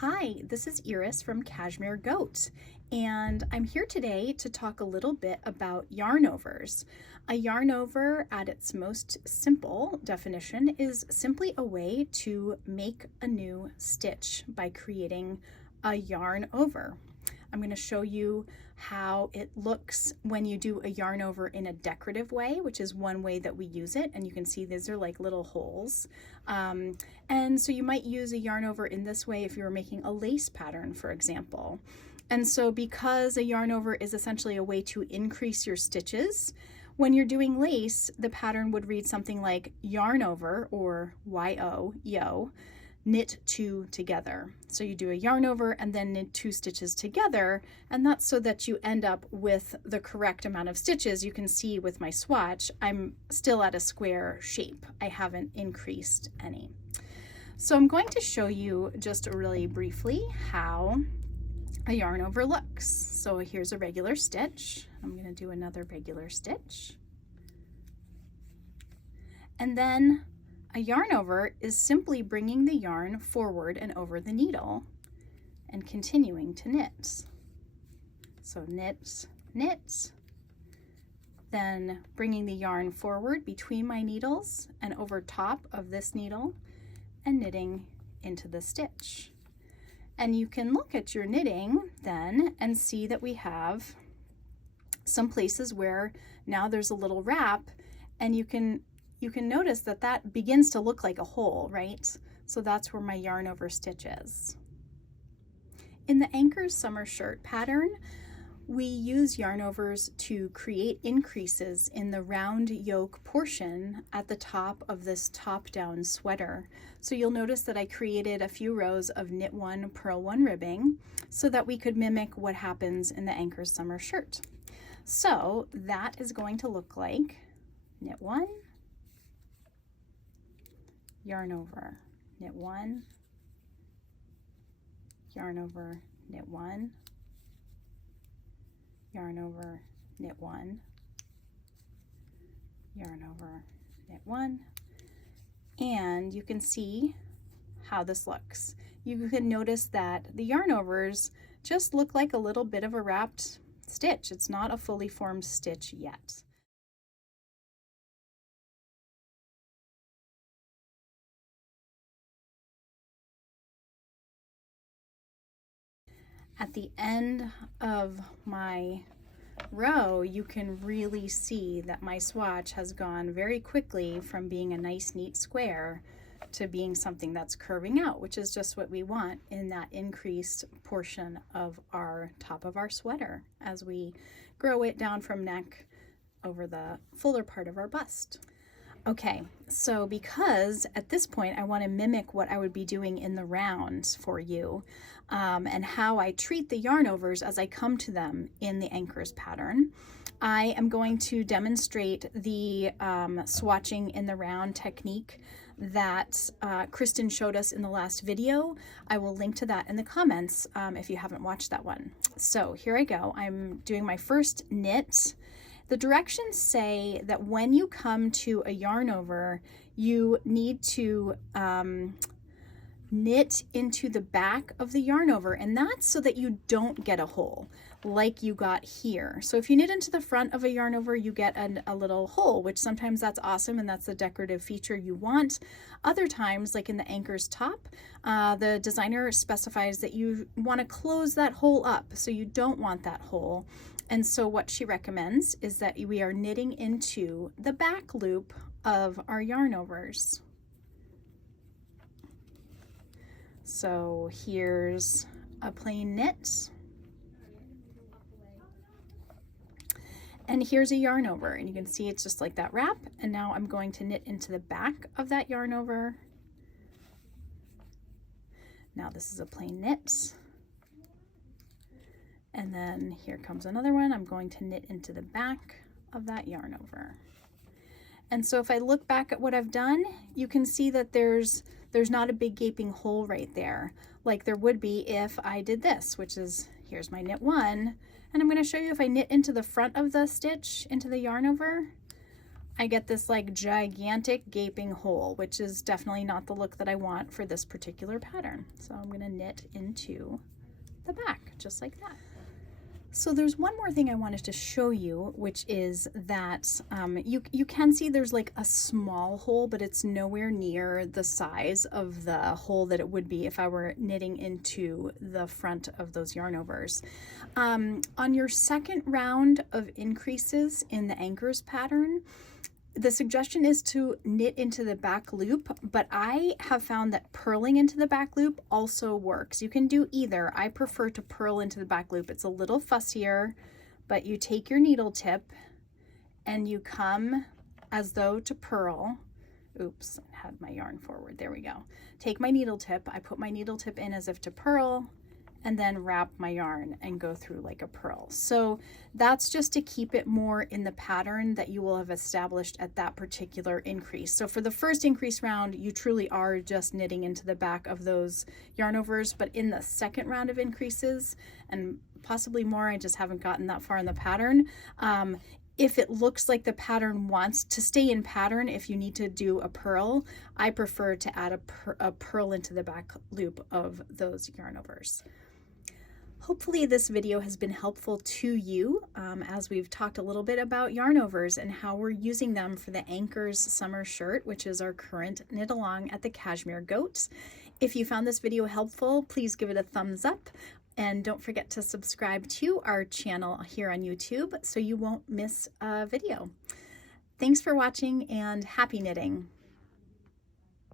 Hi, this is Iris from Cashmere Goat, and I'm here today to talk a little bit about yarn overs. A yarn over, at its most simple definition, is simply a way to make a new stitch by creating a yarn over. I'm going to show you how it looks when you do a yarn over in a decorative way, which is one way that we use it. And you can see these are like little holes. And so you might use a yarn over in this way if you were making a lace pattern, for example. And so because a yarn over is essentially a way to increase your stitches, when you're doing lace, the pattern would read something like yarn over, or Y-O, yo, knit two together. So you do a yarn over and then knit two stitches together, and that's so that you end up with the correct amount of stitches. You can see with my swatch, I'm still at a square shape. I haven't increased any. So I'm going to show you just really briefly how a yarn over looks. So here's a regular stitch. I'm going to do another regular stitch. And then a yarn over is simply bringing the yarn forward and over the needle and continuing to knit. So knit, knit, then bringing the yarn forward between my needles and over top of this needle and knitting into the stitch. And you can look at your knitting then and see that we have some places where now there's a little wrap, and you can notice that that begins to look like a hole, right? So that's where my yarn over stitch is. In the Anker summer shirt pattern, we use yarn overs to create increases in the round yoke portion at the top of this top-down sweater. So you'll notice that I created a few rows of knit one, purl one ribbing so that we could mimic what happens in the Anker summer shirt. So that is going to look like knit one, yarn over, knit one, yarn over, knit one, yarn over, knit one, yarn over, knit one, and you can see how this looks. You can notice that the yarn overs just look like a little bit of a wrapped stitch. It's not a fully formed stitch yet. At the end of my row, you can really see that my swatch has gone very quickly from being a nice neat square to being something that's curving out, which is just what we want in that increased portion of our top of our sweater as we grow it down from neck over the fuller part of our bust. Okay, so because at this point I want to mimic what I would be doing in the round for you, and how I treat the yarn overs as I come to them in the Anker's pattern, I am going to demonstrate the swatching in the round technique that Kristen showed us in the last video. I will link to that in the comments if you haven't watched that one. So here I go. I'm doing my first knit. The directions say that when you come to a yarn over, you need to knit into the back of the yarn over, and that's so that you don't get a hole like you got here. So if you knit into the front of a yarn over, you get a little hole, which sometimes that's awesome and that's the decorative feature you want. Other times, like in the Anker's top, the designer specifies that you want to close that hole up, so you don't want that hole. And so what she recommends is that we are knitting into the back loop of our yarn overs. So here's a plain knit. And here's a yarn over, and you can see it's just like that wrap. And now I'm going to knit into the back of that yarn over. Now this is a plain knit. And then here comes another one. I'm going to knit into the back of that yarn over. And so if I look back at what I've done, you can see that there's not a big gaping hole right there, like there would be if I did this, which is, here's my knit one. And I'm going to show you if I knit into the front of the stitch, into the yarn over, I get this like gigantic gaping hole, which is definitely not the look that I want for this particular pattern. So I'm going to knit into the back just like that. So there's one more thing I wanted to show you, which is that you can see there's like a small hole, but it's nowhere near the size of the hole that it would be if I were knitting into the front of those yarn overs. On your second round of increases in the Anker's pattern, the suggestion is to knit into the back loop, but I have found that purling into the back loop also works. You can do either. I prefer to purl into the back loop. It's a little fussier, but you take your needle tip and you come as though to purl. Oops, I had my yarn forward. There we go. Take my needle tip. I put my needle tip in as if to purl, and then wrap my yarn and go through like a purl. So that's just to keep it more in the pattern that you will have established at that particular increase. So for the first increase round, you truly are just knitting into the back of those yarn overs, but in the second round of increases, and possibly more, I just haven't gotten that far in the pattern, if it looks like the pattern wants to stay in pattern, if you need to do a purl, I prefer to add a purl into the back loop of those yarn overs. Hopefully this video has been helpful to you as we've talked a little bit about yarn overs and how we're using them for the Anker's summer shirt, which is our current knit along at the Cashmere Goat. If you found this video helpful, please give it a thumbs up, and don't forget to subscribe to our channel here on YouTube so you won't miss a video. Thanks for watching and happy knitting!